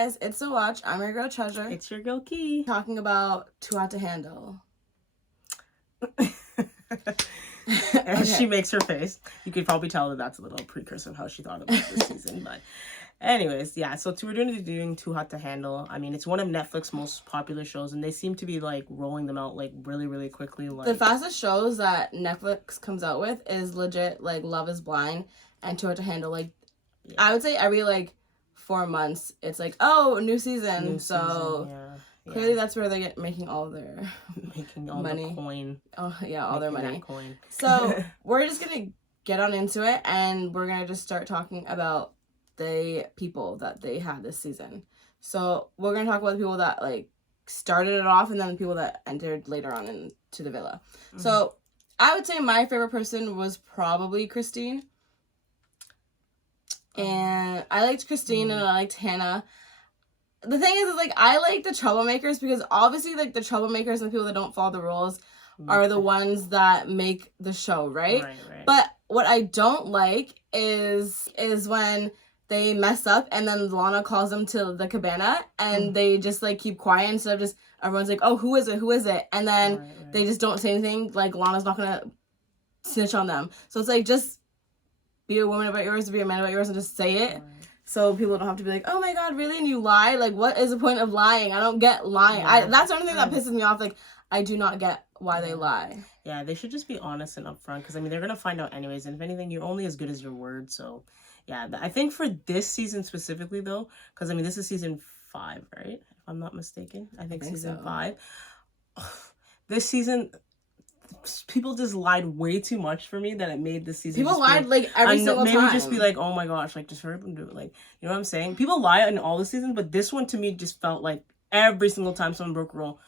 guys, it's So Watch. I'm your girl Treasure. It's your girl Key. Talking about Too Hot to Handle. As she makes her face, you could probably tell that that's a little precursor of how she thought about this season. But anyways, yeah, so we're doing Too Hot to Handle. I mean, it's one of Netflix's most popular shows, and they seem to be like rolling them out like really, really quickly. Like the fastest shows that Netflix comes out with is legit like Love is Blind and Too Hot to Handle. Like I would say every like 4 months it's like, oh, new season. Clearly that's where they get making all their money. The coin. Oh yeah, all their money. Coin. So we're just gonna get on into it, and we're gonna just start talking about the people that they had this season. So we're gonna talk about the people that like started it off, and then the people that entered later on into the villa. Mm-hmm. So I would say my favorite person was probably Christine. And I liked Christine and I liked Hannah. The thing is like, I like the troublemakers because obviously, like, the troublemakers and the people that don't follow the rules are the ones that make the show, right? Right. But what I don't like is when they mess up and then Lana calls them to the cabana and they just, like, keep quiet instead of just, everyone's like, oh, who is it? And then they just don't say anything. Like, Lana's not gonna snitch on them. So it's like, just be a woman about yours, be a man about yours, and just say it. Right. So people don't have to be like, oh my god, really? And you lie? Like, what is the point of lying? I don't get lying. Yeah. That's the only thing that pisses me off. Like, I do not get why they lie. Yeah, they should just be honest and upfront, because, I mean, they're going to find out anyways. And if anything, you're only as good as your word. So, yeah, I think for this season specifically, though, because, I mean, this is season 5, right? If I'm not mistaken. I think season so. 5. This season, people just lied way too much for me that it made this season. People lied like every single time. Maybe just be like, oh my gosh, like just hurry up and do it. Like, you know what I'm saying? People lie in all the seasons, but this one to me just felt like every single time someone broke a rule,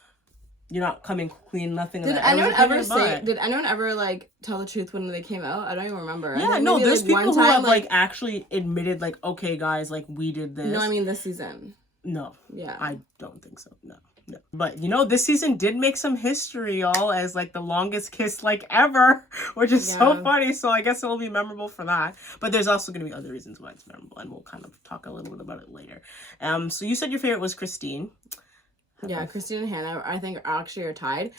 you're not coming clean, nothing. Did anyone ever like tell the truth when they came out? I don't even remember. Yeah, no, there's like, people who have like actually admitted like, okay guys, like we did this. No, I mean this season. No. Yeah. I don't think so. No. But, you know, this season did make some history, y'all, as, like, the longest kiss, like, ever, which is so funny, so I guess it will be memorable for that. But there's also going to be other reasons why it's memorable, and we'll kind of talk a little bit about it later. So you said your favorite was Christine. Yeah, Christine and Hannah, I think, actually are tied.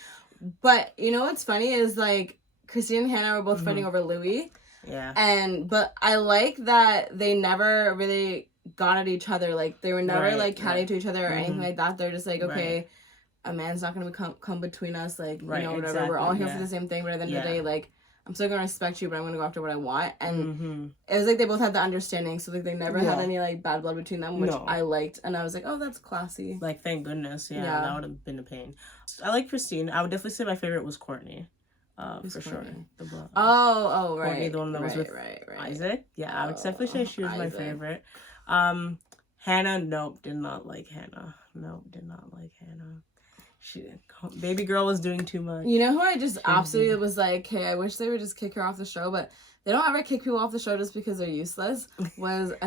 But, you know what's funny is, like, Christine and Hannah were both fighting over Louis. Yeah. But I like that they never really got at each other. Like, they were never like catty to each other or anything like that. They're just like, okay, a man's not gonna come between us, like, you know, whatever. Exactly, we're all here for the same thing, but at the end of the day, like, I'm still gonna respect you, but I'm gonna go after what I want. And it was like they both had the understanding, so like they never had any like bad blood between them, which I liked. And I was like, oh, that's classy. Like, thank goodness. Yeah. That would have been a pain. I like Christine. I would definitely say my favorite was Courtney. For sure. Oh, right. Courtney, the one that was with Isaac. Yeah, I would definitely say she was my favorite. Hannah, nope, did not like Hannah. Baby girl was doing too much. You know who I just absolutely was like, hey, I wish they would just kick her off the show, but they don't ever kick people off the show just because they're useless. I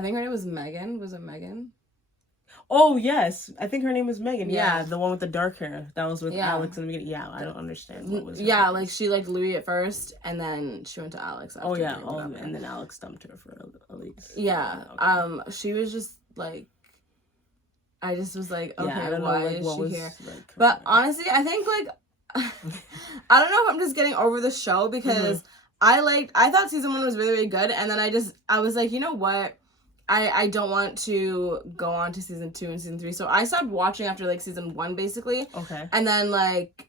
think her name was Megan. Was it Megan? Oh, yes. I think her name was Megan. Yeah, the one with the dark hair. That was with Alex in the beginning. Yeah, I don't understand what was her name. Like, she liked Louis at first, and then she went to Alex after. Oh, yeah. And then Alex dumped her for Elise. Yeah. Okay. She was just, like, I just was like, okay, I don't know, like, why is she here? Like, but honestly, I think, like, I don't know if I'm just getting over the show because I thought season 1 was really, really good, and then I was like, you know what? I don't want to go on to season 2 and season 3. So I stopped watching after, like, season 1, basically. Okay. And then, like,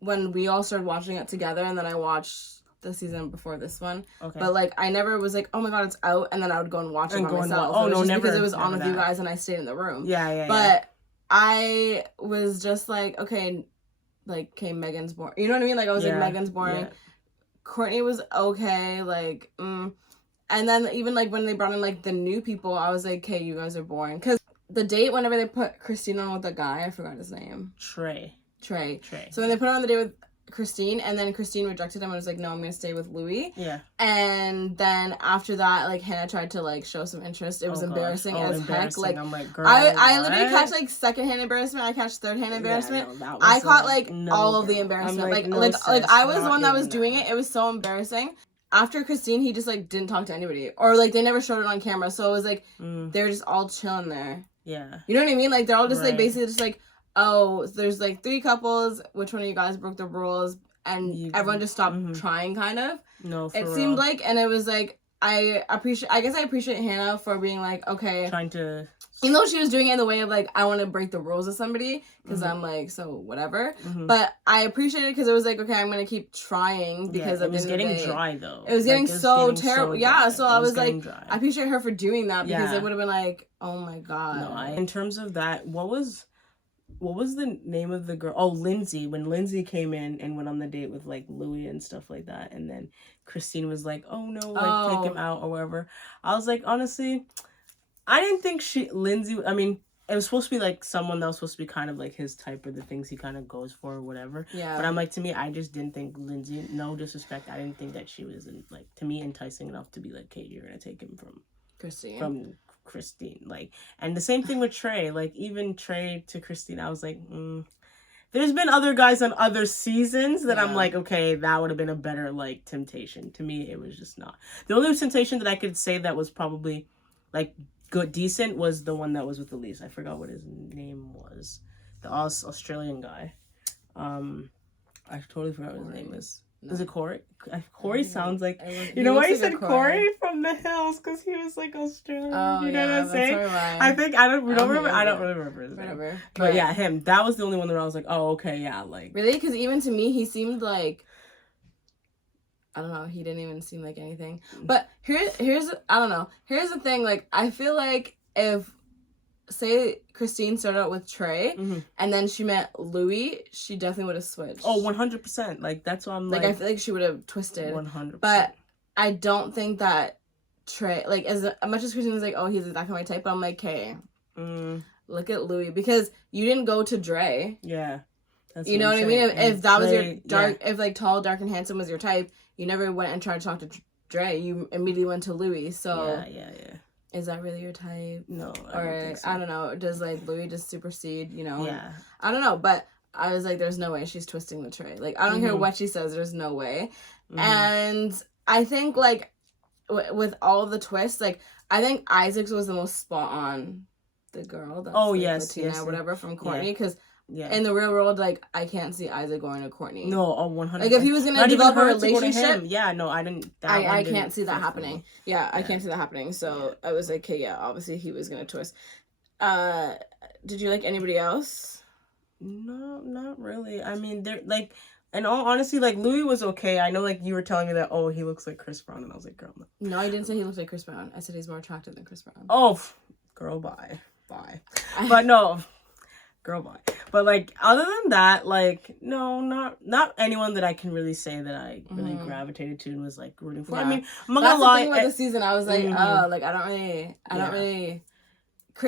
when we all started watching it together, and then I watched the season before this one. Okay. But, like, I never was like, oh, my God, it's out. And then I would go and watch it by myself. Oh, no, never. Because it was on with you guys, and I stayed in the room. Yeah. But I was just like, okay, Megan's boring. You know what I mean? Like, I was like, Megan's boring. Yeah. Courtney was okay. Like, And then even, like, when they brought in, like, the new people, I was like, okay, you guys are boring. Because the date, whenever they put Christine on with the guy, I forgot his name. Trey. So when they put her on the date with Christine, and then Christine rejected him and was like, no, I'm going to stay with Louis. Yeah. And then after that, like, Hannah tried to, like, show some interest. It was embarrassing as heck. Like, I'm like, girl, I literally catch, like, secondhand embarrassment. I catch thirdhand embarrassment. Yeah, no, I caught, like, all of the embarrassment. Like, I was the one that was doing it. It was so embarrassing. After Christine, he just, like, didn't talk to anybody. Or, like, they never showed it on camera. So it was, like, they were just all chilling there. Yeah. You know what I mean? Like, they're all just, like, basically just, like, oh, there's, like, 3 couples. Which one of you guys broke the rules? And everyone just stopped trying, kind of. No, for real. It seemed like, and it was, like, I guess I appreciate Hannah for being, like, okay. Trying to... Even though she was doing it in the way of, like, I want to break the rules of somebody, because I'm, like, so whatever. But I appreciate it because it was, like, okay, I'm going to keep trying because it was getting dry, though. It was getting so terrible. Yeah, so I was, like, I appreciate her for doing that because it would have been, like, oh, my God. No, in terms of that, what was the name of the girl? Oh, Lindsay. When Lindsay came in and went on the date with, like, Louis and stuff like that, and then Christine was like, oh, no, like, take him out or whatever. I was like, honestly... I didn't think Lindsay, I mean, it was supposed to be, like, someone that was supposed to be kind of, like, his type or the things he kind of goes for or whatever. Yeah. But I'm like, to me, I just didn't think Lindsay, no disrespect, I didn't think that she was, like, to me, enticing enough to be like, Kate, you're going to take him from Christine. Like, and the same thing with Trey. Like, even Trey to Christine, I was like, There's been other guys on other seasons that I'm like, okay, that would have been a better, like, temptation. To me, it was just not. The only temptation that I could say that was probably, like, good, decent was the one that was with Elise. I forgot what his name was. The Australian guy. I totally forgot what his name is. No. Is it Corey? Corey sounds like... You know why you said Corey from The Hills? Because he was, like, Australian. Oh, you know what I'm saying? I think... I don't really remember his name. But yeah, him. That was the only one that I was like, oh, okay, yeah, like... Really? Because even to me, he seemed like... I don't know. He didn't even seem like anything. But here's I don't know. Here's the thing. Like, I feel like if, say, Christine started out with Trey, and then she met Louis, she definitely would have switched. Oh, 100%. Like, that's what I'm like... I feel like she would have twisted. 100%. But I don't think that Trey... Like, as much as Christine was like, oh, he's exactly my type, but I'm like, hey, look at Louis. Because you didn't go to Dre. Yeah. You know what I mean? If that was your dark... If, like, tall, dark, and handsome was your type... You never went and tried to talk to Dre. You immediately went to Louis. So yeah. Is that really your type? No, I don't know. Does, like, Louis just supersede? You know? Yeah. I don't know. But I was like, there's no way she's twisting the Trey. Like, I don't care what she says. There's no way. And I think, like, with all the twists, like, I think Isaac's was the most spot on. The girl. That's, Latina, whatever, from Courtney. Because. Yeah. In the real world, like, I can't see Isaac going to Courtney. No, 100%. Like, if he was going to develop a relationship... Yeah, no, I didn't... I can't see that happening. Yeah, I can't see that happening. So, I was like, okay, obviously he was going to twist. Did you like anybody else? No, not really. I mean, they're, like... In all honesty, like, Louis was okay. I know, like, you were telling me that, oh, he looks like Chris Brown. And I was like, girl, no. No, I didn't say he looked like Chris Brown. I said he's more attractive than Chris Brown. Oh, girl, bye. But no... Girl, bye. But, like, other than that, like, no, not anyone that I can really say that I really gravitated to and was, like, rooting for. Yeah. I mean, I'm not gonna lie. That's the thing about the season. I was like, oh, like, I don't really,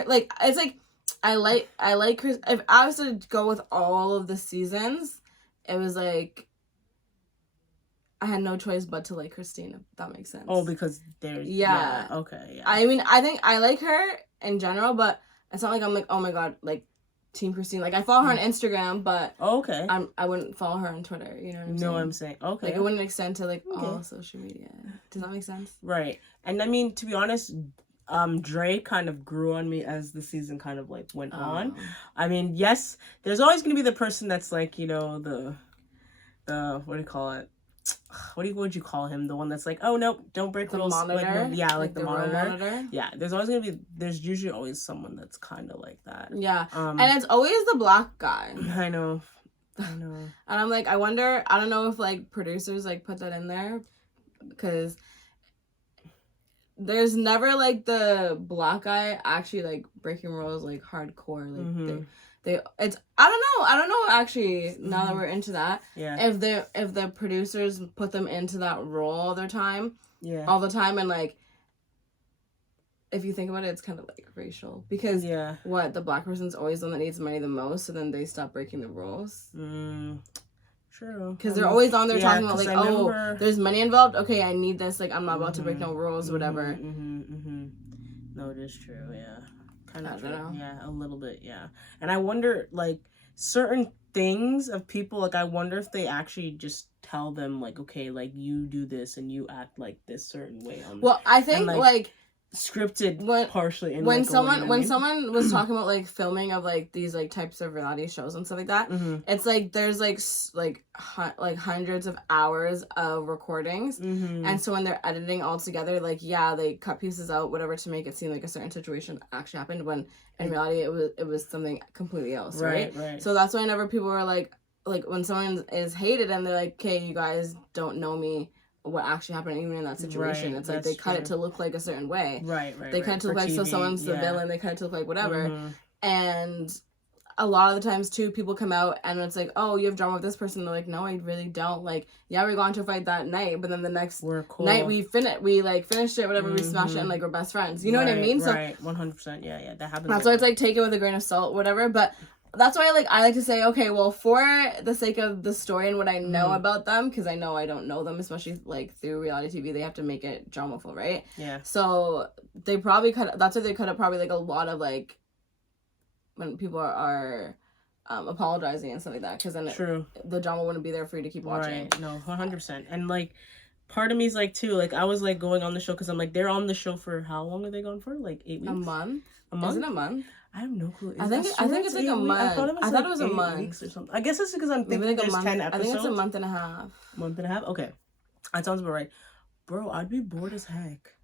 like, it's like, I like Chris. If I was to go with all of the seasons, it was like, I had no choice but to like Christine, if that makes sense. Oh, because there's... Yeah. Okay, yeah. I mean, I think I like her in general, but it's not like I'm like, oh my God, like, Team Christine. Like, I follow her on Instagram, but I wouldn't follow her on Twitter. You know what I'm saying? No, I'm saying. Okay. Like, it wouldn't extend to, like, all social media. Does that make sense? Right. And, I mean, to be honest, Dre kind of grew on me as the season kind of, like, went on. I mean, yes, there's always going to be the person that's, like, you know, the what do you call it? What would you call him? The one that's like, oh no, don't break rules. Monitor? Like the monitor. Yeah, there's usually always someone that's kind of like that. Yeah, and it's always the black guy. I know. And I'm like, I wonder. I don't know if like producers like put that in there because there's never like the black guy actually like breaking rules like hardcore. Like I don't know actually, now that we're into that. Yeah. If the producers put them into that role all the time. Yeah. All the time, and like if you think about it, it's kind of like racial. Because the black person's always the one that needs money the most, so then they stop breaking the rules. True. Because they're always on there talking about like, there's money involved. Okay, I need this. Like, I'm not about to break no rules, whatever. No, it is true. Yeah. Kind of true. Yeah, a little bit. Yeah. And I wonder, like, certain things of people, like, I wonder if they actually just tell them, like, okay, like, you do this and you act like this certain way. Well, I think, like scripted partially. In, when someone was talking about like filming of like these like types of reality shows and stuff like that, it's like there's like hundreds of hours of recordings, and so when they're editing all together, like they cut pieces out whatever to make it seem like a certain situation actually happened when in reality it was something completely else, right? So that's why whenever people are like when someone is hated and they're like, okay, you guys don't know me, what actually happened even in that situation. It's like they cut it to look like a certain way. They cut it to look like TV, so someone's the villain, they cut it to look like whatever. And a lot of the times too, people come out and it's like, oh, you have drama with this person. They're like, no, I really don't. Like, yeah, we got into a fight that night, but then the next night we finished it, whatever, we smashed it and like we're best friends. You know what I mean? So 100%. Yeah, that happens. That's why it's like take it with a grain of salt, whatever. But that's why I like to say, okay, well, for the sake of the story and what I know about them, because I know I don't know them, especially like through reality TV, they have to make it dramaful, right? Yeah. So they probably that's why they cut up probably like a lot of like when people are apologizing and stuff like that, because then the drama wouldn't be there for you to keep watching. Right. No, 100%. And like part of me is like too, like I was like going on the show because I'm like, they're on the show for how long are they gone for? Like 8 weeks? A month? Is it a month? I have no clue. I think it's like a month. I thought it was a month. Weeks or something. I guess it's because I'm thinking there's 10 episodes. I think it's a month and a half. Month and a half? Okay. That sounds about right. Bro, I'd be bored as heck.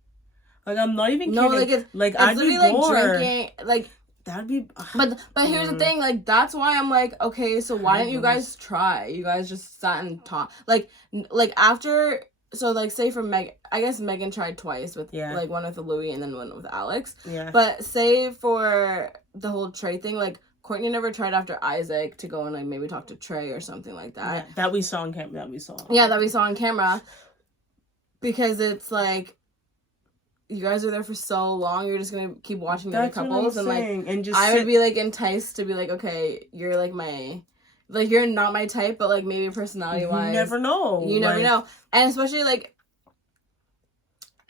Like, I'm not even kidding. No, I'd be bored. Like drinking, like... That'd be... But here's the thing, like, that's why I'm like, okay, so why didn't you guys try? You guys just sat and talked. Like after... So, like, say for I guess Megan tried twice with, like, one with Louis and then one with Alex. Yeah. But say for the whole Trey thing, like, Courtney never tried after Isaac to go and, like, maybe talk to Trey or something like that. Yeah, that we saw on camera. Yeah, that we saw on camera. Because it's, like, you guys are there for so long, you're just going to keep watching the other couples. And, like, and just I would be, like, enticed to be, like, okay, you're, like, my... Like, you're not my type, but, like, maybe personality-wise... You never know. You never know. And especially, like,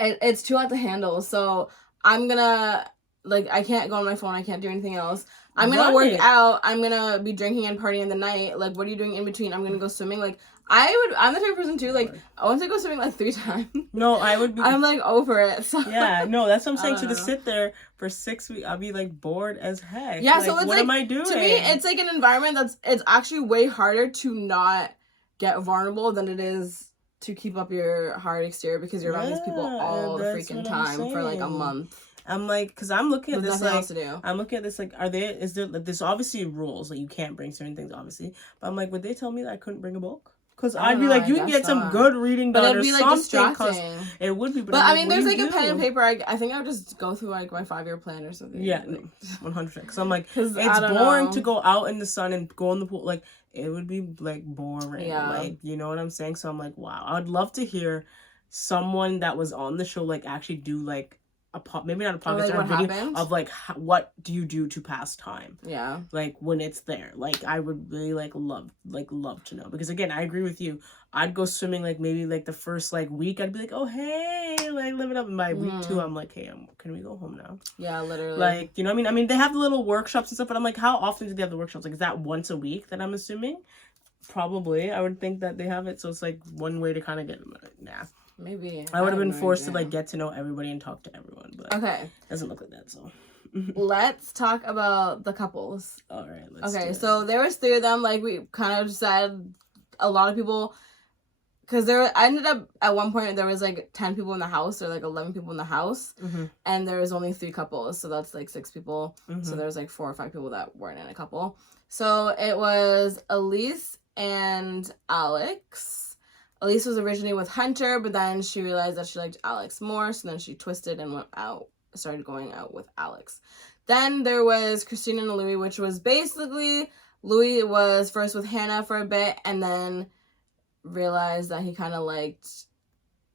it's too hard to handle. So, I'm gonna... Like, I can't go on my phone. I can't do anything else. I'm gonna work out. I'm gonna be drinking and partying in the night. Like, what are you doing in between? I'm gonna go swimming. Like, I'm the type of person, too. Like, I want to go swimming, like, 3 times. No, I would be... I'm, like, over it. So. Yeah, no, that's what I'm saying. To sit there for 6 weeks, I'll be, like, bored as heck. Yeah, like, so it's, what am I doing? To me, it's, like, an environment it's actually way harder to not get vulnerable than it is to keep up your hard exterior because you're around these people all the freaking time for, like, a month. I'm like, because I'm looking at this, like, there's obviously rules, like, you can't bring certain things, obviously, but I'm like, would they tell me that I couldn't bring a book? Because I'd be like, you can get some good reading done or something. But it'd be, like, distracting. It would be. But I mean, there's, like, a pen and paper. I think I would just go through, like, my 5-year plan or something. Yeah, like, 100%. Because I'm like, it's boring to go out in the sun and go in the pool. Like, it would be, like, boring. Yeah. Like, you know what I'm saying? So I'm like, wow. I'd love to hear someone that was on the show, like, actually do, like, maybe not a podcast or a video of like what do you do to pass time, like when it's there. Like I would really love to know, because again, I agree with you. I'd go swimming like maybe like the first like week. I'd be like, oh hey, like live it up. And by week 2 I'm like, hey, can we go home now? Yeah, literally. Like, you know what I mean? They have the little workshops and stuff, but I'm like, how often do they have the workshops? Like, is that once a week that I'm assuming? Probably. I would think that they have it, so it's like one way to kind of get them. Nah. Maybe. I would have been forced to like get to know everybody and talk to everyone, but it doesn't look like that, so. Let's talk about the couples. All right, let's do it. So there was 3 of them, like we kind of said. A lot of people, because I ended up at one point there was like 10 people in the house or like 11 people in the house, and there was only 3 couples, so that's like 6 people. So there was like 4 or 5 people that weren't in a couple. So it was Elise and Alex. Elise was originally with Hunter, but then she realized that she liked Alex more, so then she twisted and started going out with Alex. Then there was Christine and Louis, which was basically, Louis was first with Hannah for a bit, and then realized that he kind of liked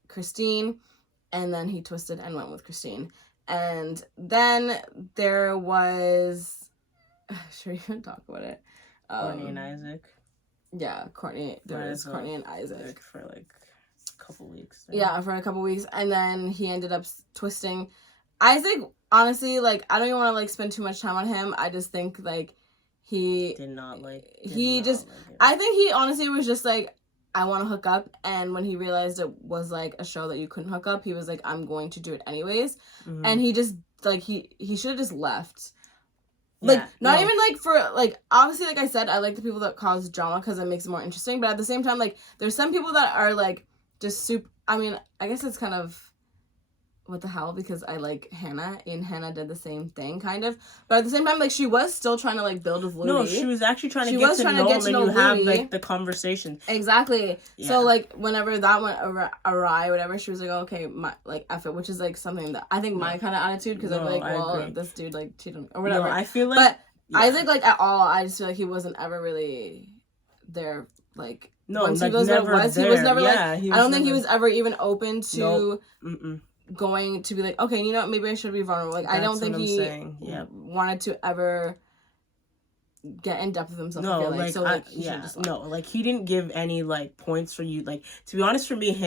Christine, and then he twisted and went with Christine. And then there was, should we even talk about it? Courtney and Isaac. Yeah, Courtney. There was Courtney and Isaac for like a couple weeks. Yeah, for a couple weeks, and then he ended up twisting. Isaac, honestly, like I don't even want to like spend too much time on him. I just think like he did not like. I think he honestly was just like, I want to hook up. And when he realized it was like a show that you couldn't hook up, he was like, I'm going to do it anyways. Mm-hmm. And he just like he should have just left. Like, yeah, not even, like, for, like, obviously, like I said, I like the people that cause drama because it makes it more interesting, but at the same time, like, there's some people that are, like, just super, I mean, I guess it's kind of, what the hell, because I like Hannah, and Hannah did the same thing, kind of, but at the same time, like, she was still trying to, like, build with Louis. No, she was actually trying to get to know him, and you have, like, the conversation. Exactly. Yeah. So, like, whenever that went awry, whatever, she was like, okay, like, F it, which is, like, something that, I think my kind of attitude, because I'm like, well, this dude, like, cheated on me, or whatever. No, I feel like... But Isaac, like, at all, I just feel like he wasn't ever really there, like... No, once like, he never was, there. He was never, yeah, like... I don't think he was ever even open to... Nope. Going to be like, okay, you know what, maybe I should be vulnerable. Like, I don't think he wanted to ever get in depth with himself. No, I feel like. So, like, no, like, he didn't give any, like, points for you. Like, to be honest, for me,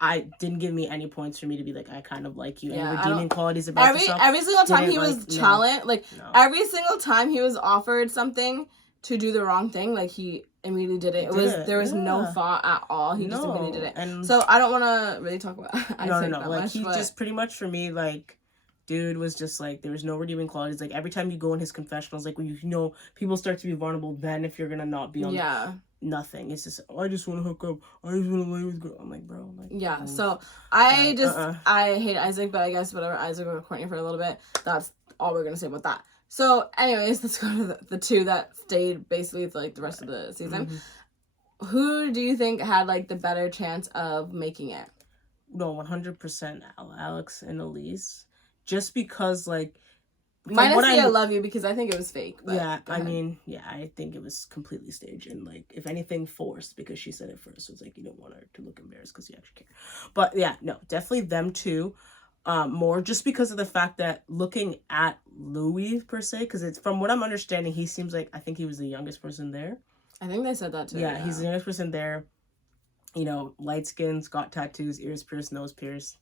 I didn't give me any points for me to be like, I kind of like you. Yeah, and redeeming qualities about yourself. Every single time he was challenged, every single time he was offered something to do the wrong thing, like, he immediately did it. There was no thought at all. He just immediately did it. And so I don't want to really talk about Isaac that like, much, he just pretty much, for me, like, dude was just like, there was no redeeming qualities. Like, every time you go in his confessionals, like, when you know people start to be vulnerable, then if you're gonna not be on nothing, it's just, I just want to hook up, I just want to lay with girl. I'm like, bro, like, yeah. So I hate Isaac, but I guess whatever, Isaac or Courtney for a little bit. That's all we're gonna say about that. So, anyways, let's go to the two that stayed basically for, like, the rest of the season. Mm-hmm. Who do you think had, like, the better chance of making it? No, 100% Alex and Elise. Just because, like... Minus the I love you, because I think it was fake. But yeah, I mean, yeah, I think it was completely staged and, like, if anything, forced, because she said it first. It was like, you don't want her to look embarrassed because you actually care. But, yeah, no, definitely them two. More just because of the fact that looking at Louis per se, because it's from what I'm understanding, he seems like, I think he was the youngest person there. I think they said that too. Yeah, he's the youngest person there. You know, light skins, got tattoos, ears pierced, nose pierced.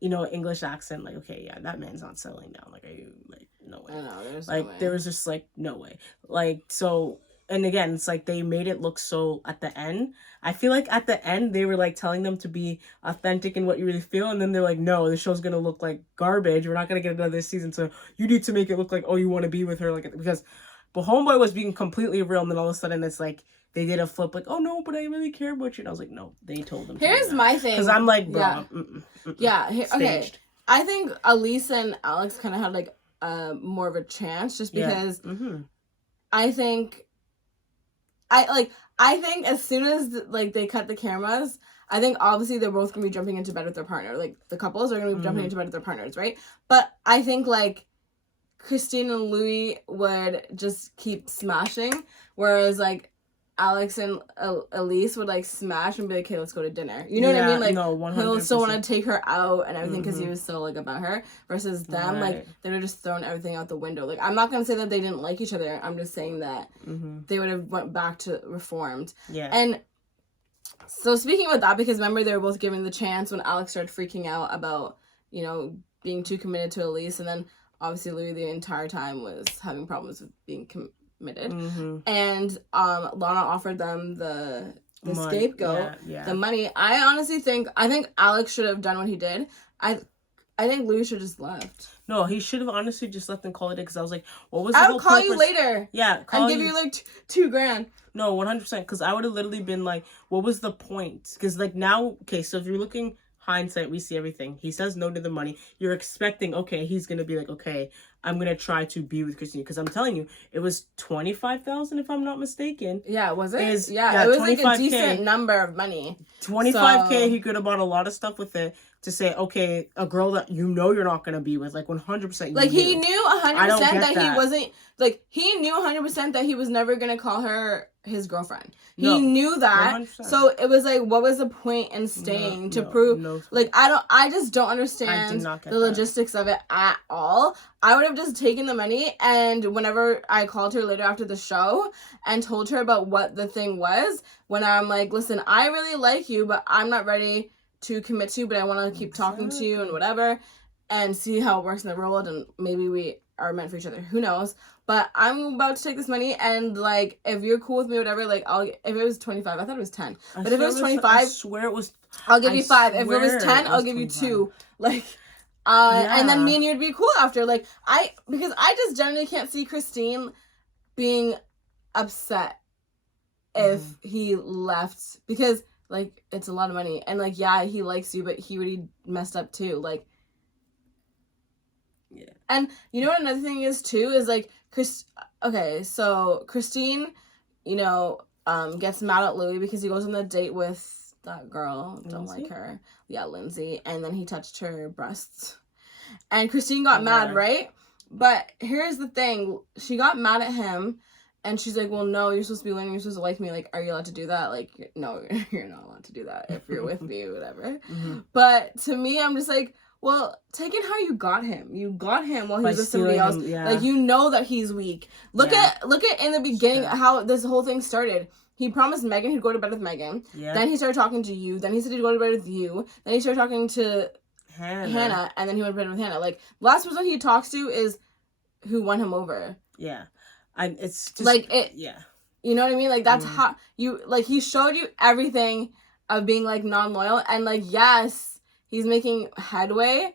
You know, English accent. Like, okay, yeah, that man's not settling down. Like, are you, like, no way. I know, there's like, no way. There was just, like, no way. Like, so... And again, it's like they made it look so at the end. I feel like at the end, they were like telling them to be authentic in what you really feel. And then they're like, no, the show's going to look like garbage. We're not going to get another season. So you need to make it look like, oh, you want to be with her. Like, because but Homeboy was being completely real. And then all of a sudden it's like, they did a flip like, oh, no, but I really care about you. And I was like, no, they told them. Here's my thing. Because I'm like, bro. Yeah. Okay. I think Elise and Alex kind of had like more of a chance just because I think as soon as, like, they cut the cameras, I think obviously they're both going to be jumping into bed with their partner. Like, the couples are going to be jumping into bed with their partners, right? But I think, like, Christine and Louis would just keep smashing, whereas, like, Alex and Elise would, like, smash and be like, okay, let's go to dinner. You know what I mean? Like, no, 100%. He'll still want to take her out and everything because he was so, like, about her. Versus them, like, they would have just thrown everything out the window. Like, I'm not going to say that they didn't like each other. I'm just saying that they would have went back to reformed. Yeah. And so speaking with that, because remember, they were both given the chance when Alex started freaking out about, you know, being too committed to Elise. And then, obviously, Louis the entire time was having problems with being committed. And Lana offered them the scapegoat, the money. I honestly think Alex should have done what he did. I think Louis should have just left. No, he should have honestly just left and called it, because I was like, what was I would call you later. Yeah, and give you like $2,000. No, 100%, because I would have literally been like, what was the point? Because, like, now, okay, so if you're looking hindsight, we see everything. He says no to the money. You're expecting, okay, he's gonna be like, okay, I'm gonna try to be with Christine, because I'm telling you, it was $25,000 if I'm not mistaken. Yeah, was it? It was like a decent number of money. $25K. He could have bought a lot of stuff with it to say, okay, a girl that you know you're not gonna be with, like 100%. Like he knew 100% that he wasn't. Like he knew 100% that he was never gonna call her his girlfriend. He knew that. 100%. So it was like, what was the point in staying to prove? Like I just don't understand the logistics of it at all. I would have just taken the money, and whenever I called her later after the show and told her about what the thing was, when I'm like, listen, I really like you, but I'm not ready to commit to you, but I want to keep talking to you and whatever, and see how it works in the world, and maybe we are meant for each other. Who knows? But I'm about to take this money, and like, if you're cool with me, whatever, like, if it was 25, I thought it was 10. But if it was 25, I swear it was. I'll give you 5. If it was 10, I'll give you 2. Like, and then me and you'd be cool after. Like, because I just generally can't see Christine being upset if he left, because like, it's a lot of money, and like, yeah, he likes you, but he already messed up too. Like, yeah. And you know what another thing is too is like, okay, so Christine, you know, gets mad at Louis because he goes on the date with that girl. Don't like her. Yeah, Lindsay. And then he touched her breasts. And Christine got mad, right? But here's the thing. She got mad at him. And she's like, well, no, you're supposed to be learning. You're supposed to like me. Like, are you allowed to do that? Like, no, you're not allowed to do that if you're with me or whatever. But to me, I'm just like, well, take it how you got him. You got him while he was with somebody else. Like, you know that he's weak. Look at in the beginning how this whole thing started. He promised Megan he'd go to bed with Megan. Yeah. Then he started talking to you. Then he said he'd go to bed with you. Then he started talking to Hannah. And then he went to bed with Hannah. Like, the last person he talks to is who won him over. Yeah. It's just like it. Yeah. You know what I mean? Like, that's how you, like, he showed you everything of being like non-loyal, and like, yes, he's making headway.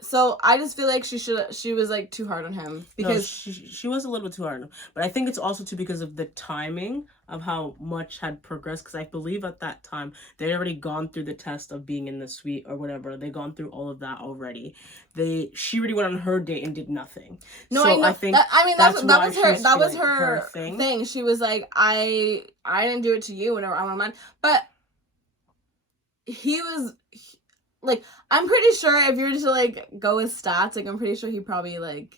So I just feel like she was like too hard on him, because she was a little bit too hard on him. But I think it's also too because of the timing of how much had progressed, because I believe at that time they'd already gone through the test of being in the suite or whatever. They'd gone through all of that already. She already went on her date and did nothing. No, so I think that was her thing. She was like, I didn't do it to you whenever I'm on mine. But he was like, I'm pretty sure if you were to like go with stats, like, I'm pretty sure he probably like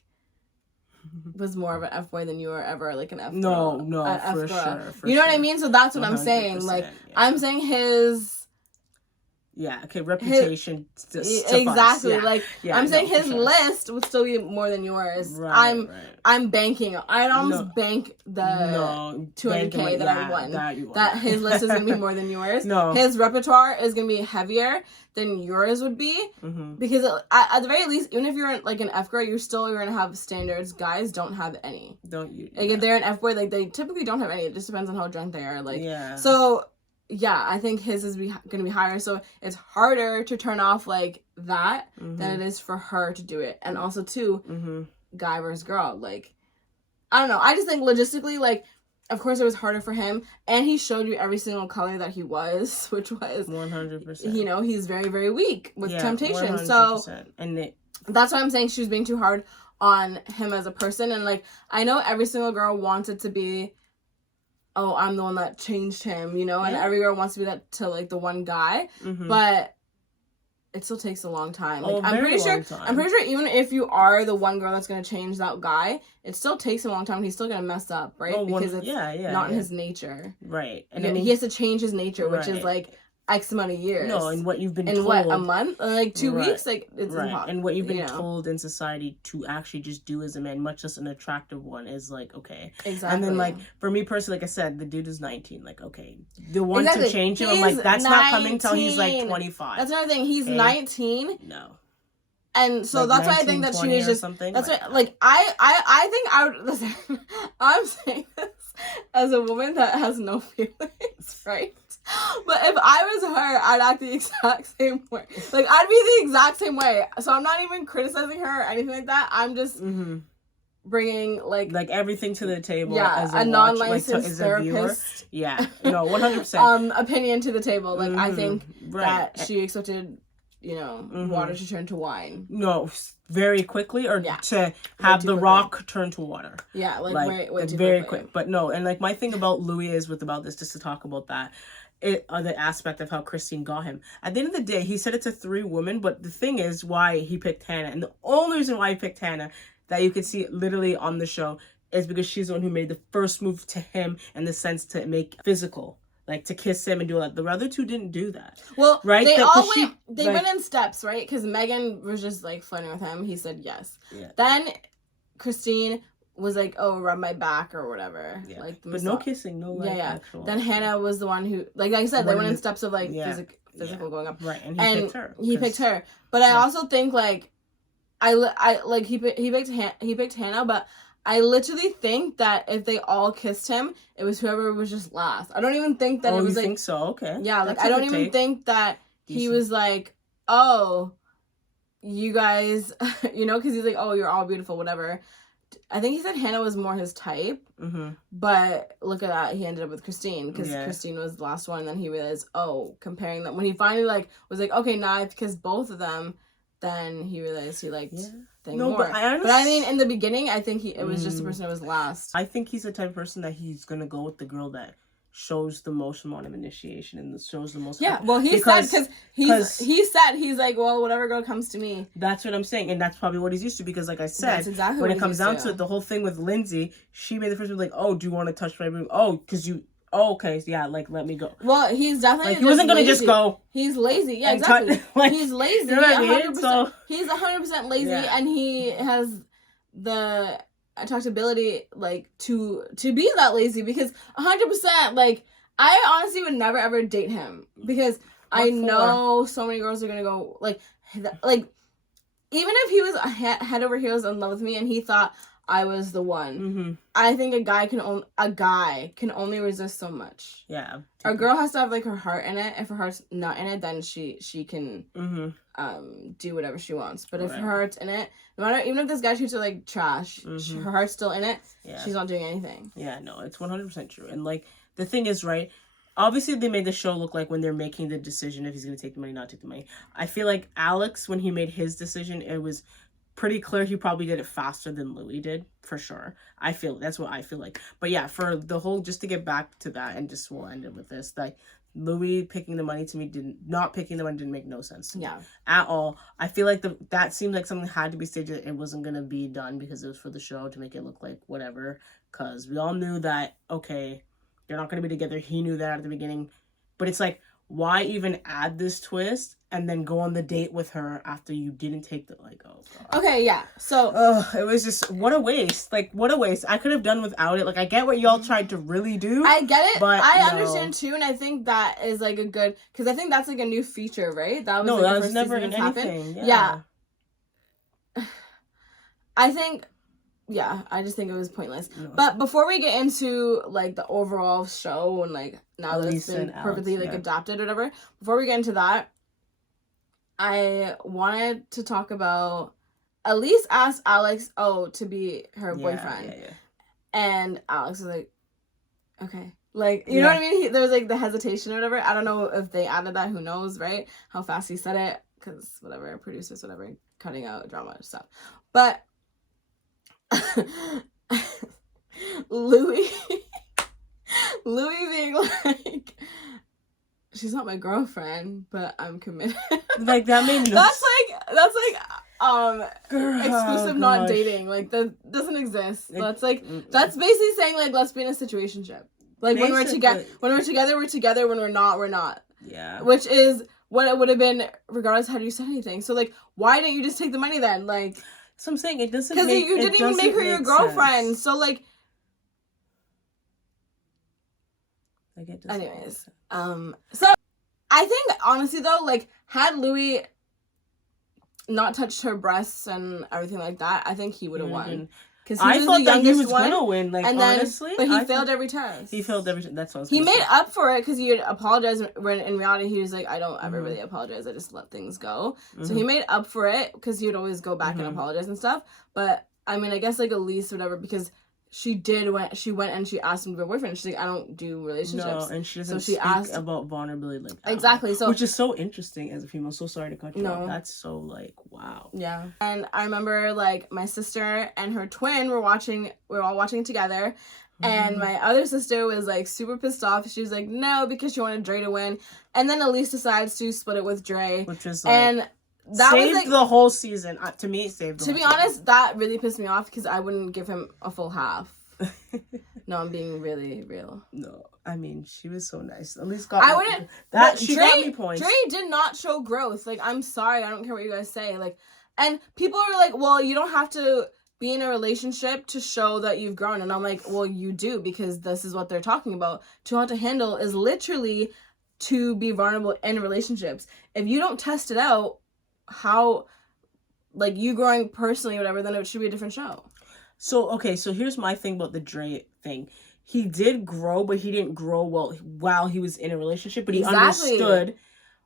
was more of an F-boy than you were ever like an F girl. No, for sure. You know what I mean? So that's what I'm saying. Like, I'm saying his. Yeah, okay, reputation. Exactly. Yeah. Like, yeah, I'm saying his list would still be more than yours. Right, I'm banking. I'd almost bank the $200K that I won. That his list is going to be more than yours. His repertoire is going to be heavier than yours would be. Because at the very least, even if you're like an F girl, you're going to have standards. Guys don't have any. Like, if they're an F boy, like, they typically don't have any. It just depends on how drunk they are. Like, so. Yeah, I think his is going to be higher, so it's harder to turn off like that than it is for her to do it. And also too, guy versus girl, like, I don't know. I just think logistically, like, of course it was harder for him, and he showed you every single color that he was, which was 100%. You know, he's very, very weak with temptation. 100%. So that's why I'm saying she was being too hard on him as a person. And like, I know every single girl wants it to be, oh, I'm the one that changed him, you know? And every girl wants to be that to, like, the one guy. But it still takes a long time. Like, I'm pretty sure even if you are the one girl that's going to change that guy, it still takes him a long time. He's still going to mess up, right? Because it's not in his nature. Right. And then he has to change his nature, which is, like, X amount of years. No, and what you've been told. In what, a month? Like 2 weeks? Like, it's impossible. And what you've been told in society to actually just do as a man, much less an attractive one, is like, okay. Exactly. And then, like, for me personally, like I said, the dude is 19. Like, okay. The one to change him, I'm like, that's 19. Not coming till he's like 25. That's another thing. He's 19. No. And so like that's why I think that she needs just something. That's like, why, like, I think I would listen. I'm saying this as a woman that has no feelings, right? But if I was her, I'd act the exact same way. Like, I'd be the exact same way. So I'm not even criticizing her or anything like that. I'm just bringing like everything to the table. Yeah, as a non-licensed therapist. Yeah, no, 100%. Opinion to the table. Like, I think that she expected, you know, water to turn to wine. No, very quickly, or to have the rock turn to water. Yeah, like way too very quick. But no, and like my thing about Louis is about this, just to talk about that. The aspect of how Christine got him. At the end of the day, he said it's a 3 women, but the thing is why he picked Hannah, and the only reason why he picked Hannah that you could see literally on the show is because she's the one who made the first move to him in the sense to make physical. Like, to kiss him and do that. The other 2 didn't do that. Well, right? They went in steps, right? Because Megan was just, like, flirting with him. He said yes. Yeah. Then Christine was like, oh, rub my back or whatever. Yeah. Like, but no kissing, no, like, actual. Then Hannah was the one who, like I said, they went in steps of, like, physical going up. Right, and he picked her. He picked her. But I also think, like, I like he picked Hannah, but I literally think that if they all kissed him, it was whoever was just last. I don't even think that it was you like. Think so? Okay. Yeah, like I don't even think that he was like, oh, you guys, because he's like, oh, you're all beautiful, whatever. I think he said Hannah was more his type, but look at that, he ended up with Christine, because Christine was the last one, and then he realized, oh, comparing them, when he finally like was like, okay, now I have to kiss both of them, then he realized he liked thing more. But I mean, in the beginning, I think it was just the person that was last. I think he's the type of person that he's gonna go with the girl that shows the most amount of initiation and shows the most. Yeah, well, he said he's like, well, whatever girl comes to me. That's what I'm saying, and that's probably what he's used to, because like I said, when it comes down to it, the whole thing with Lindsay, she made the first move like, oh, do you want to touch my room? Oh, because you. Oh, okay, yeah, like, let me go. Well, he's definitely like, he wasn't gonna just go. He's lazy, yeah, exactly. He's lazy. You know what I mean? So he's 100% lazy, and he has the attractability like to be that lazy, because 100% like I honestly would never ever date him, because I know so many girls are gonna go like even if he was head over heels in love with me and he thought I was the one, I think a guy can only resist so much. Yeah, a girl has to have like her heart in it. If her heart's not in it, then she can do whatever she wants. But if her heart's in it, no matter, even if this guy treats her like trash, her heart's still in it. Yeah. She's not doing anything. Yeah, no, it's 100% true. And like the thing is, right? Obviously, they made the show look like when they're making the decision if he's gonna take the money, not take the money. I feel like Alex, when he made his decision, it was pretty clear he probably did it faster than Louis did, for sure. That's what I feel like. But yeah, for the whole, just to get back to that, and just we'll end it with this, like Louis picking the money to me not picking the money didn't make no sense to me at all. I feel like that seemed like something had to be staged. It wasn't gonna be done because it was for the show to make it look like whatever. Because we all knew that, okay, they're not gonna be together. He knew that at the beginning, but it's like, why even add this twist and then go on the date with her after you didn't take the, like, oh god. Okay, yeah. So it was just, what a waste. Like, what a waste. I could have done without it. Like, I get what y'all tried to really do. I get it. But I understand too, and I think that is like a good, because I think that's like a new feature, right? That was no, like that the was first never season in anything. Yeah. I think. Yeah, I just think it was pointless. No. But before we get into like the overall show and like now that it's been perfectly like adapted or whatever, before we get into that, I wanted to talk about, Elise asked Alex to be her boyfriend. Yeah. And Alex was like, okay. Like, you know what I mean? There was like the hesitation or whatever. I don't know if they added that. Who knows, right? How fast he said it. Because whatever, producers, whatever, cutting out drama stuff. But Louis being like, she's not my girlfriend, but I'm committed. Like, that made no sense. That's like exclusive not dating. Like, that doesn't exist. That's like, that's basically saying like, let's be in a situationship. Like, when we're together, we're together. When we're not, we're not. Yeah. Which is what it would have been regardless how you said anything. So like, why didn't you just take the money then? Like, so I'm saying it doesn't make, because you didn't even make her your girlfriend. Sense. So like it doesn't. Anyways, so I think honestly though, like, had Louis not touched her breasts and everything like that, I think he would have won. Because I thought that he was gonna win, like, and then, honestly. But he failed every test. He failed every test. That's what I was He made up for it because he had apologized, when in reality he was like, I don't ever really apologize. I just let things go. So he made up for it because he would always go back and apologize and stuff. But, I mean, I guess, like, Elise or whatever, because she went and she asked him to be a boyfriend. She's like, I don't do relationships. No, and she doesn't speak about vulnerability like that. Exactly. So, which is so interesting as a female. So sorry to cut you off. That's so, like, wow. Yeah. And I remember, like, my sister and her twin were all watching together. And my other sister was, like, super pissed off. She was like, no, because she wanted Dre to win. And then Elise decides to split it with Dre. Which is, like, and that saved was, like, the whole season. To me, it saved the whole season. To be honest, that really pissed me off because I wouldn't give him a full half. No, I'm being really real. No, I mean, she was so nice. At least got she got me points. Dre did not show growth. Like, I'm sorry, I don't care what you guys say. Like, and people are like, well, you don't have to be in a relationship to show that you've grown. And I'm like, well, you do, because this is what they're talking about. Too Hot to Handle is literally to be vulnerable in relationships. If you don't test it out, how like you growing personally or whatever, then it should be a different show. So, okay, so here's my thing about the Dre thing. He did grow, but he didn't grow well while he was in a relationship, but he understood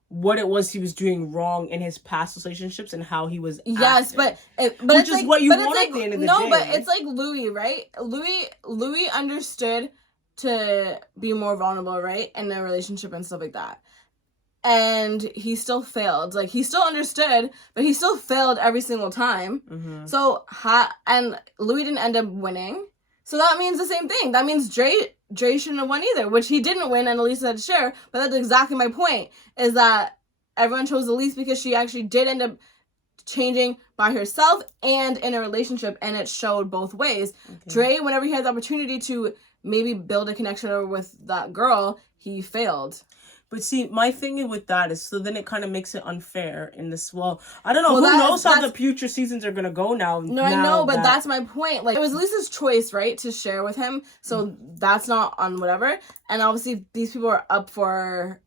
what it was he was doing wrong in his past relationships and how he was yes acting. but which is what you want at the end of the day. No, but it's like Louis, right? Louis understood to be more vulnerable, right, in a relationship and stuff like that, and he still failed. Like, he still understood, but he still failed every single time. Mm-hmm. So and Louis didn't end up winning, so that means the same thing. That means Dre shouldn't have won either, which he didn't win, and Elise had to share. But that's exactly my point, is that everyone chose Elise because she actually did end up changing by herself and in a relationship, and it showed both ways. Okay. Dre, whenever he had the opportunity to maybe build a connection with that girl, he failed. But see, my thing with that is, so then it kind of makes it unfair in this, I don't know, who knows how the future seasons are going to go now. No, I know, but that's my point. Like, it was Lisa's choice, right, to share with him, so that's not on whatever. And obviously, these people are up for...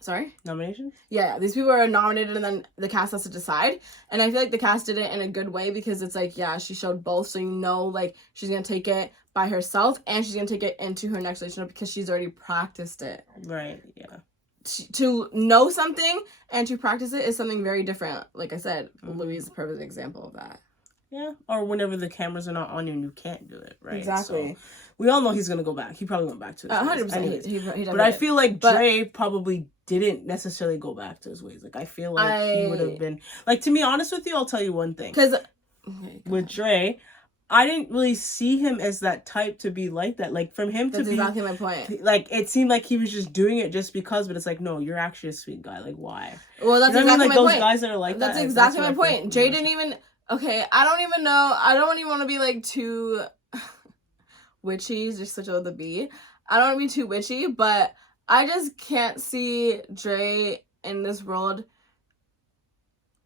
Sorry? Nominations? Yeah, these people are nominated and then the cast has to decide. And I feel like the cast did it in a good way because it's like, yeah, she showed both. So like, she's going to take it by herself and she's going to take it into her next relationship because she's already practiced it. Right, yeah. To know something and to practice it is something very different. Like I said, Louis is a perfect example of that. Yeah, or whenever the cameras are not on you and you can't do it, right? Exactly. So, we all know he's going to go back. He probably went back to his 100%. He but I feel like Dre probably didn't necessarily go back to his ways. Like, I feel like he would have been... Like, to be honest with you, I'll tell you one thing. Because... with Dre, I didn't really see him as that type to be like that. Like, from him That's to be... That's exactly my point. Like, it seemed like he was just doing it just because, but it's like, no, you're actually a sweet guy. Like, why? Well, that's exactly my point. Those guys that are like that. That's exactly my point. Jay didn't even... Okay, I don't even know. I don't even want to be, like, too witchy. Is just such a the B. I don't want to be too witchy, but I just can't see Dre in this world,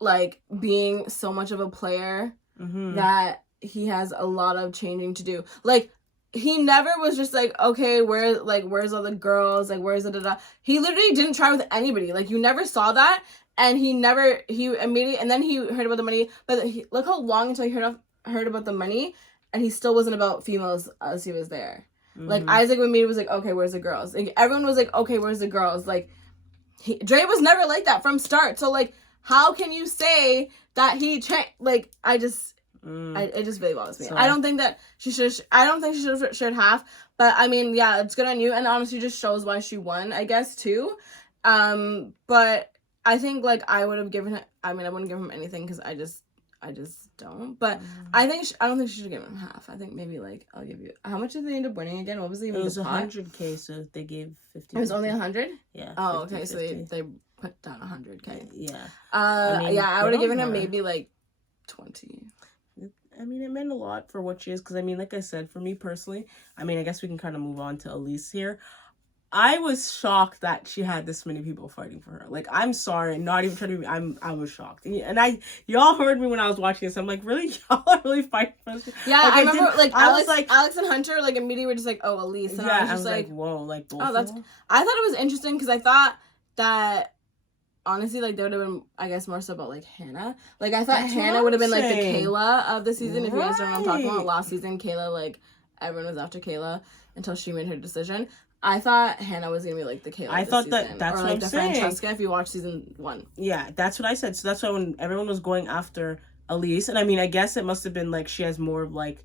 like, being so much of a player that he has a lot of changing to do. Like, he never was just like, okay, where's all the girls? Like, where's the da-da? He literally didn't try with anybody. Like, you never saw that. And he immediately, and then he heard about the money, but look how long until he heard about the money, and he still wasn't about females as he was there. Like, Isaac with me was like, okay, where's the girls? Like, everyone was like, okay, where's the girls? Like, Dre was never like that from start. So, like, how can you say that he changed? Like, it just really bothers me. Sorry. I don't think she should have shared half, but I mean, yeah, it's good on you, and honestly just shows why she won, I guess, too. But I think, like, I wouldn't give him anything because I just don't. But I don't think she should give him half. I think maybe, like, I'll give you... How much did they end up winning again? What was the... It was 100K, so they gave 50. It was only 100? Yeah. Oh, okay, 50. So they put down 100K. Yeah. I would have given him maybe, like, 20. I mean, it meant a lot for what she is, because, I mean, like I said, for me personally, I mean, I guess we can kind of move on to Elise here. I was shocked that she had this many people fighting for her. Like, I'm sorry, not even trying to be... I was shocked. And y'all heard me when I was watching this. I'm like, really? Y'all are really fighting for this? Yeah, like, I remember, Alex and Hunter, like, immediately were just like, oh, Elise. And yeah, I was like, whoa, like, both I thought it was interesting, because I thought that... Honestly, like, they would have been, I guess, more so about, like, Hannah. Like, I thought Hannah would have been, like, the Kayla of the season, if you understand what I'm talking about. Last season, Kayla, like, everyone was after Kayla until she made her decision. I thought Hannah was going to be, like, the Kayla I thought that's or, what I'm saying. Francesca, if you watch season 1. Yeah, that's what I said. So that's why when everyone was going after Elise, and I mean, I guess it must have been, like, she has more of, like,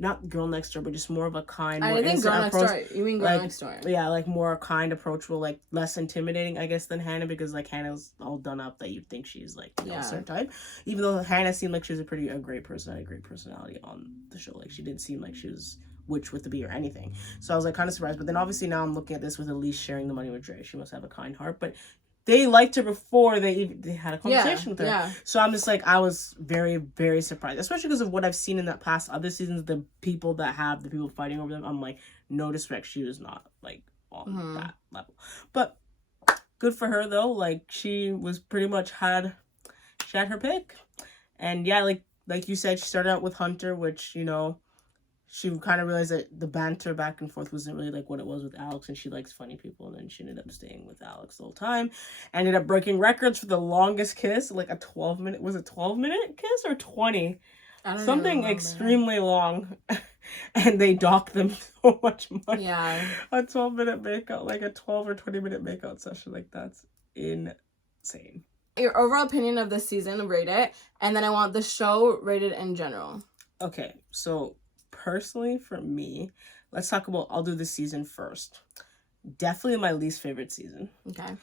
not girl next door, but just more of a kind, more think girl next door. You mean girl next door? Yeah, like more kind, approachable, like less intimidating, I guess, than Hannah, because like Hannah's all done up that you'd think she's like a certain type. Even though Hannah seemed like she was a great person, had a great personality on the show. Like she did seem like she was witch with the bee or anything. So I was like kind of surprised. But then obviously now I'm looking at this with Elise sharing the money with Dre. She must have a kind heart, but they liked her before they had a conversation with her. Yeah. So I'm just like, I was very, very surprised, especially because of what I've seen in that past other seasons. The people fighting over them, I'm like, no disrespect, she was not like on that level. But good for her though. Like she was pretty much had her pick, and yeah, like you said, she started out with Hunter, which she kind of realized that the banter back and forth wasn't really like what it was with Alex, and she likes funny people, and then she ended up staying with Alex the whole time. Ended up breaking records for the longest kiss, like a 12-minute, was it 12-minute kiss or 20? Something extremely long. And they docked them so much money. Yeah. A 12-minute makeout, like a 12 or 20-minute makeout session, like that's insane. Your overall opinion of this season, rate it, and then I want the show rated in general. Okay, so personally for me, let's talk about, I'll do this season first. Definitely my least favorite season. Okay.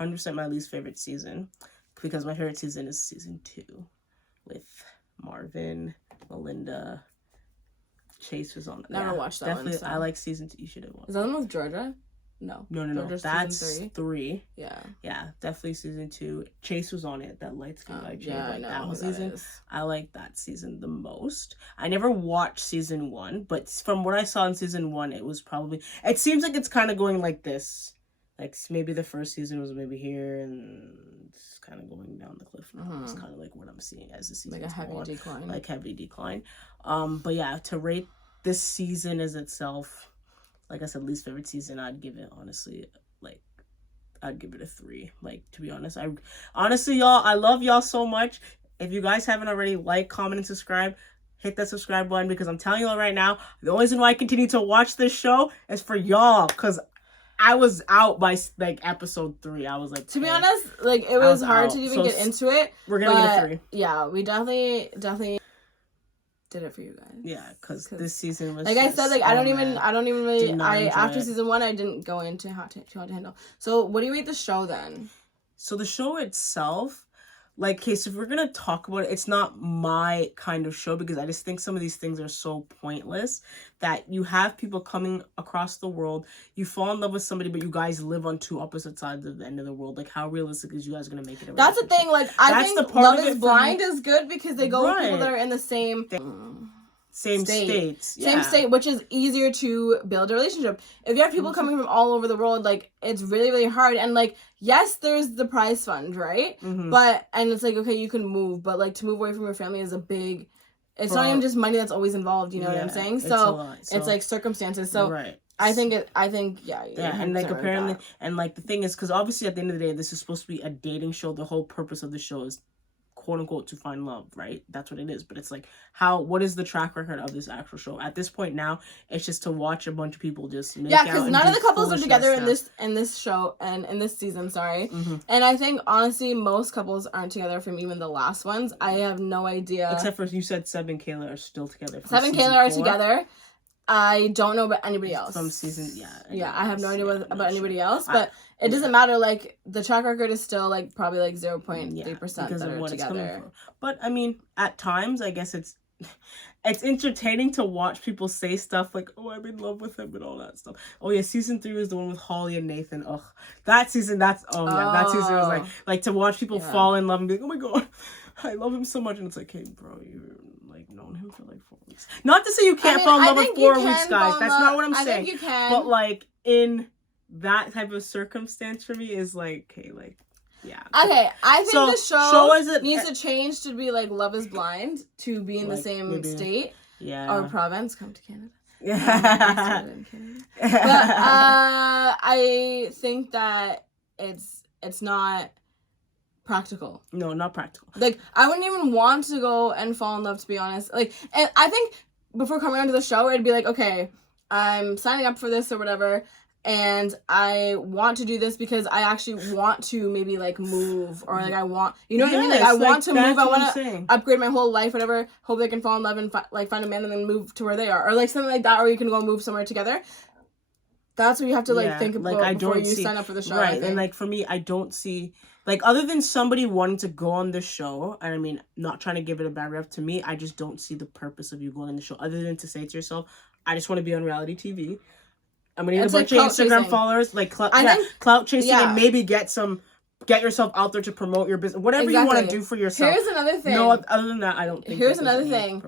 100% my least favorite season, because my favorite season is season 2 with Marvin, Melinda, Chase was on that. Never watched that definitely, one. So. I like season 2. You should have watched. Is that the one with Georgia? No. No. That's 3. Yeah. Yeah, definitely season 2. Chase was on it. That light skin guy. Yeah, like I know that who season. that is. I like that season the most. I never watched season 1, but from what I saw in season 1, it was probably. It seems like it's kind of going like this. Like maybe the first season was maybe here, and it's kind of going down the cliff now. It's kind of like what I'm seeing as the season. Like a heavy decline. Like heavy decline. But yeah, to rate this season as itself, like I said, least favorite season, I'd give it honestly, like, I'd give it a 3. Like, to be honest, honestly, y'all, I love y'all so much. If you guys haven't already, like, comment, and subscribe. Hit that subscribe button, because I'm telling y'all right now, the only reason why I continue to watch this show is for y'all, because I was out by like episode 3. I was like, to be honest, like it was hard to even get into it. We're gonna get a 3. Yeah, we definitely did it for you guys. Yeah, because this season was like I said, like I don't even really. After it. season 1, I didn't go into how to handle. So what do you rate the show then? So the show itself. Like, okay, so if we're going to talk about it, it's not my kind of show, because I just think some of these things are so pointless that you have people coming across the world, you fall in love with somebody, but you guys live on 2 opposite sides of the end of the world. Like, how realistic is you guys going to make it? That's the thing. Like, I think Love is Blind is good because they go with people that are in the same states. Same state, which is easier to build a relationship. If you have people coming from all over the world, like, it's really, really hard. And, like, yes, there's the prize fund, right? But, and it's like, okay, you can move, but, like, to move away from your family is a big, it's not even just money that's always involved, you know what I'm saying? So, it's like circumstances. So, I think, yeah, and like apparently, and like the thing is, because obviously at the end of the day, this is supposed to be a dating show. The whole purpose of the show is, quote unquote, to find love, right? That's what it is. But it's like, what is the track record of this actual show? At this point now, it's just to watch a bunch of people just make out. Yeah, because none of the couples are together in this show and in this season, sorry. And I think honestly most couples aren't together from even the last ones. I have no idea. Except for, you said Seb and Kayla are still together. Seb and Kayla are together. I don't know about anybody else. From season, yeah, I have no idea about anybody else, but it doesn't matter. Like, the track record is still like probably like 0.3% that are together. But I mean, at times, I guess it's entertaining to watch people say stuff like, "Oh, I'm in love with him" and all that stuff. Oh yeah, season 3 was the one with Holly and Nathan. Ugh, that season. That season was like to watch people fall in love and be like, "Oh my god, I love him so much," and it's like, "Hey, bro, you like known him for like 4 weeks." Not to say you can't fall in love in 4 weeks, guys. That's not what I'm saying. I think you can. But like in that type of circumstance for me is like, hey, like, yeah. Okay, I think the show needs to change to be like Love is Blind, to be in the same state. Yeah. Or province. Come to Canada. Yeah. But I think that it's not practical. No, not practical. Like, I wouldn't even want to go and fall in love, to be honest. Like, and I think before coming onto the show, it'd be like, okay, I'm signing up for this or whatever, and I want to do this because I actually want to maybe like move, or like I want, you know what I mean? Like, I want to move, I want to upgrade my whole life, whatever. Hope they can fall in love and find a man and then move to where they are, or like something like that, or you can go move somewhere together. That's what you have to like think about before you sign up for the show. Right, and like for me, I don't see, like, other than somebody wanting to go on the show, and I mean, not trying to give it a bad rep, to me, I just don't see the purpose of you going on the show, other than to say to yourself, I just want to be on reality TV. I'm gonna need a bunch of Instagram followers, like clout chasing, and maybe get yourself out there to promote your business, whatever you want to do for yourself. Here's another thing. No, other than that, I don't think. Here's another thing.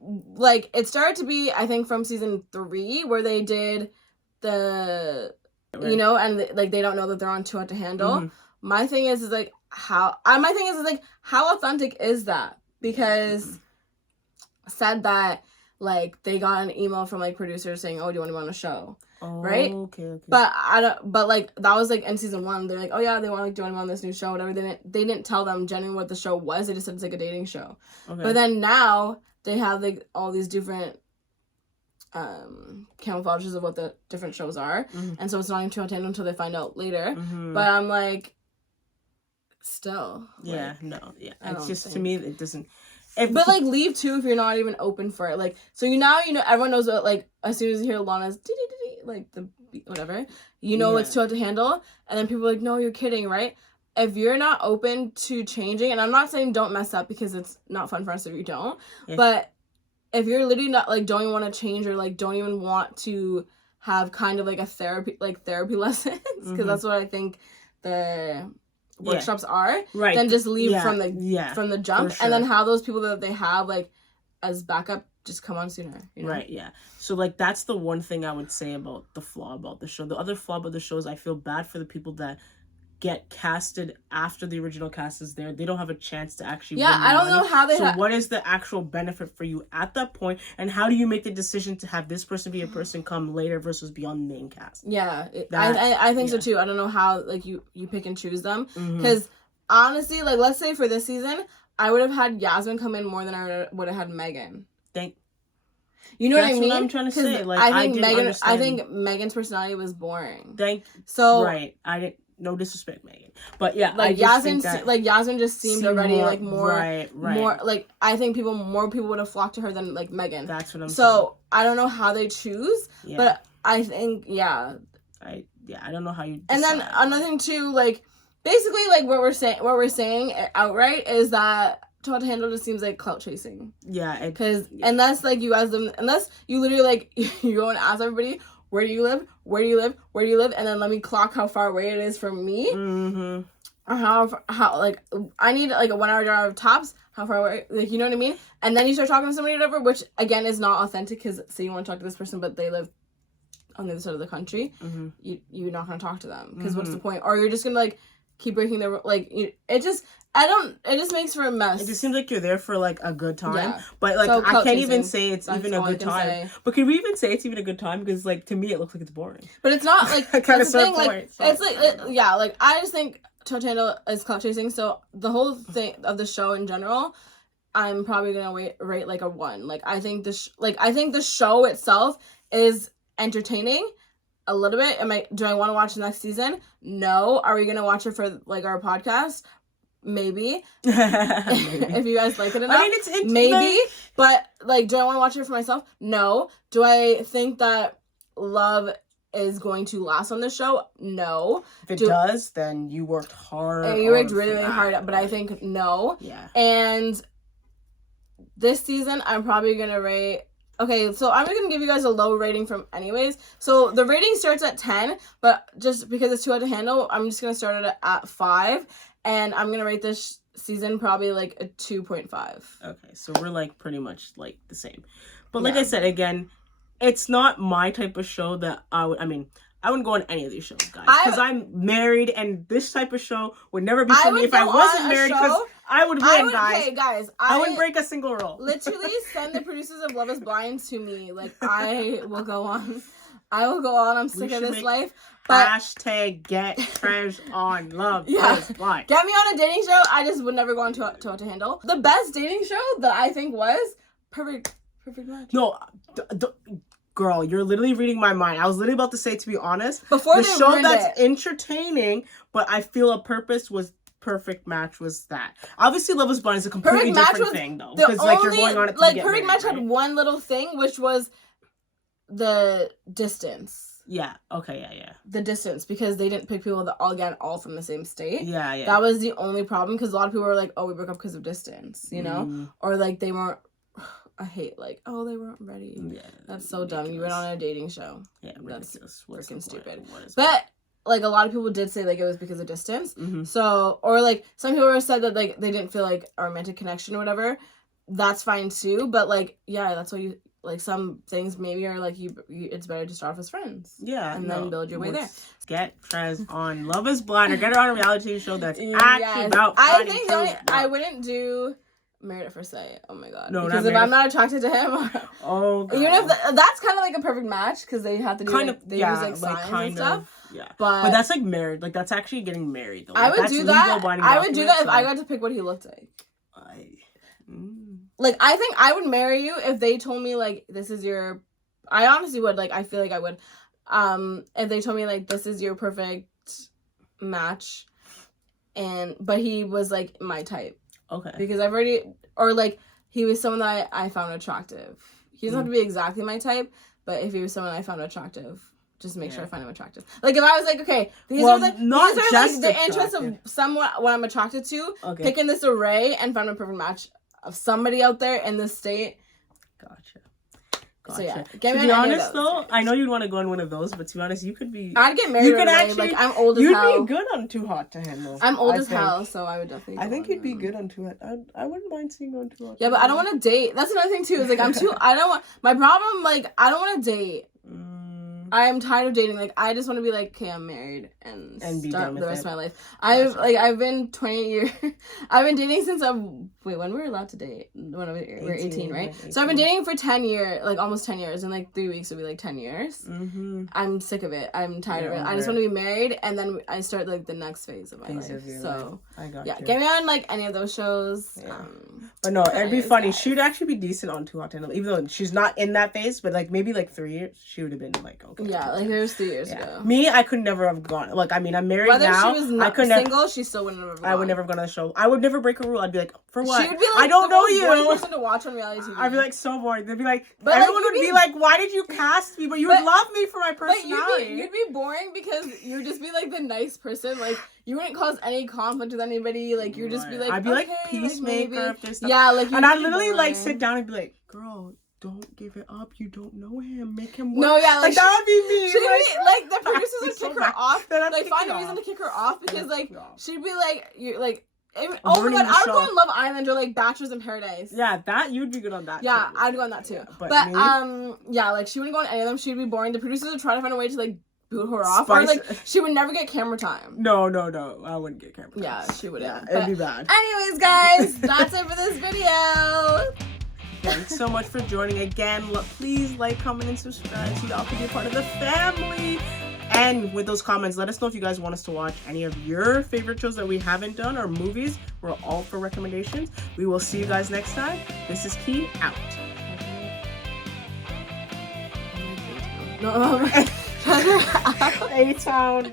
Like, it started to be, I think, from season 3, where they did the, you know, and like they don't know that they're on Too Hot to Handle. My thing is like how authentic is that? Because said that, like they got an email from like producers saying, oh, do you want to be on a show? Right? Okay. But like that was like in season 1. They're like, oh yeah, they want like join me on this new show, whatever. They didn't tell them genuinely what the show was. They just said it's like a dating show. Okay. But then now they have like all these different camouflages of what the different shows are, and so it's not even until they find out later. But I'm like, still, it's just to me it doesn't. But like leave too if you're not even open for it. Like so everyone knows what, like as soon as you hear Lana's like the whatever, it's too hard to handle, and then people are like, no, you're kidding, right? If you're not open to changing, and I'm not saying don't mess up because it's not fun for us if you don't, but if you're literally not like don't even want to change or like don't even want to have kind of like a therapy lessons, because that's what I think the workshops are, right? Then just leave from the jump, and then have those people that they have like as backup just come on sooner, right? Yeah. So like that's the one thing I would say about the flaw about the show. The other flaw about the show is I feel bad for the people that get casted after the original cast is there. They don't have a chance to actually win I don't know how they so what is the actual benefit for you at that point, and how do you make the decision to have this person be a person come later versus be on the main cast? I think so too. I don't know how like you pick and choose them, because honestly, like let's say for this season I would have had Yasmin come in more than I would have had Megan. You know what I mean? What I'm trying to say. Like I think Megan's personality was boring. Right. I didn't. No disrespect, Megan, but yeah, like Yasmin just seemed already like more, more like I think more people would have flocked to her than like Megan. That's what I'm saying. So I don't know how they choose, but I think I don't know how you. And then another thing too, like basically like what we're saying outright is that Todd Handle just seems like clout chasing. Yeah, because unless like you ask them, unless you literally like you go and ask everybody, where do you live? Where do you live? Where do you live? And then let me clock how far away it is from me. Or how like I need like a 1 hour drive tops. How far away? Like you know what I mean? And then you start talking to somebody or whatever, which again is not authentic because say you want to talk to this person, but they live on the other side of the country. You're not gonna talk to them because what's the point? Or you're just gonna like keep breaking their like it just makes for a mess. It just seems like you're there for like a good time, but like so I can't even say it's even a good time. But can we even say it's even a good time? Because like to me it looks like it's boring. But it's not like kind of thing. Like it's like like I just think Totando is clout chasing. So the whole thing of the show in general, I'm probably gonna rate like a 1. Like I think the show itself is entertaining. A little bit. Do I want to watch the next season? No. Are we gonna watch it for like our podcast? Maybe. If you guys like it enough. I mean, it's maybe. But like, do I want to watch it for myself? No. Do I think that love is going to last on this show? No. If it does, then you worked hard. You worked really, really hard. But I think no. Yeah. And this season, I'm probably gonna rate. Okay, so I'm going to give you guys a low rating from anyways. So the rating starts at 10, but just because it's too hard to handle, I'm just going to start it at 5. And I'm going to rate this season probably like a 2.5. Okay, so we're like pretty much like the same. But like I said, again, it's not my type of show that I wouldn't go on any of these shows, guys. Because I'm married, and this type of show would never be for me if I wasn't married. Because I would win, guys. Okay, guys. I wouldn't break a single rule. Literally, send the producers of Love Is Blind to me. Like, I will go on. I'm sick of this life. But hashtag get trash on Love Is Blind. Get me on a dating show. I just would never go on to handle. The best dating show that I think was Perfect Match. No, girl, you're literally reading my mind. I was literally about to say, to be honest, the show that's entertaining, but I feel a purpose was Perfect Match was that. Obviously, Love Is Blind is a completely different thing, though. Because like you're going on it to like get Perfect married, Match had one little thing, which was the distance. Yeah. Okay. Yeah. The distance, because they didn't pick people that all from the same state. Yeah. That was the only problem, because a lot of people were like, "Oh, we broke up because of distance," you know, or like they weren't. I hate like, oh, they weren't ready. Yeah, that's so ridiculous. Dumb. You went on a dating show. Yeah, that's freaking stupid. But like a lot of people did say like it was because of distance. So, or like some people said that like they didn't feel like a romantic connection or whatever. That's fine too. But like, yeah, that's why you like some things maybe are like you it's better to start off as friends. Yeah, and then build your way there. Get Trez on Love Is Blind or get her on a reality show that's actually about. I think I wouldn't do Married at First Sight. Oh my god. No, because if I'm not attracted to him, oh god. Even if that's kind of like a perfect match because they have to do they use like signs and stuff. Yeah, but that's like married. Like that's actually getting married. Though. Like, I would do that. I would do that if I got to pick what he looked like. Like I think I would marry you if they told me like this is your. I honestly would like. I feel like I would. If they told me like this is your perfect match, but he was like my type. Okay. Because I've already, or like, he was someone that I found attractive. He doesn't have to be exactly my type, but if he was someone I found attractive, just make sure I find him attractive. Like, if I was like, okay, these are the interests of someone what I'm attracted to, picking this array and find a perfect match of somebody out there in this state. Gotcha. So yeah, to be honest though, I know you'd want to go on one of those, but to be honest, you could be. I'd get married. You could actually, like I'm old as hell. You'd be good on Too Hot to Handle. I'm old as hell, so I would definitely. I think you'd be good on Too Hot. I wouldn't mind seeing you on Too Hot. Yeah, but I don't want to date. That's another thing too. Is like I'm too. I don't want my problem. Like I don't want to date. I am tired of dating. Like I just want to be like, okay, I'm married and be start done with the rest it. of my life. I've been 28 years. I've been dating since when we were allowed to date. When we were 18, right? 18. So I've been dating for 10 years, like almost 10 years. In like 3 weeks, it'll be like 10 years. Mm-hmm. I'm sick of it. I'm tired of it. I just want to be married, and then I start like the next phase of my life. So I got you. Get me on like any of those shows. Yeah. But no, it'd be funny. She'd actually be decent on Too Hot to Handle, even though she's not in that phase. But like maybe like 3 years, she would have been like okay. Yeah, like there was 3 years ago. Me, I could never have gone. Like I mean, I'm married Whether now. She was not single, she still wouldn't have. I would never have gone on the show. I would never break a rule. I'd be like, for what? She would be like, I don't know you. Boring person to watch on reality TV. I'd be like so bored. They'd be like, but everyone would be like, why did you cast me? But you would love me for my personality. But you'd be boring because you'd just be like the nice person. Like you wouldn't cause any conflict with anybody. Like you'd just be like, I'd be like peacemaker. Like, if there's stuff. Yeah, like and I'd literally like sit down and be like, girl, don't give it up. You don't know him. Make him work. No, yeah, like that would be me. Like the producers would kick her off. Like find a reason to kick her off because like she'd be like, you're like. Oh my god, I would go on Love Island or like Bachelors in Paradise. Yeah, that you'd be good on that. Yeah, I'd go on that too. Yeah, but yeah, like she wouldn't go on any of them. She'd be boring. The producers would try to find a way to like boot her off, or like she would never get camera time. No, I wouldn't get camera time. Yeah, she wouldn't. Yeah, it'd be bad. Anyways, guys, that's it for this video. Thanks so much for joining again. Please like, comment, and subscribe so y'all can be a part of the family. And with those comments, let us know if you guys want us to watch any of your favorite shows that we haven't done or movies. We're all for recommendations. We will see you guys next time. This is Key out. No, A-Town.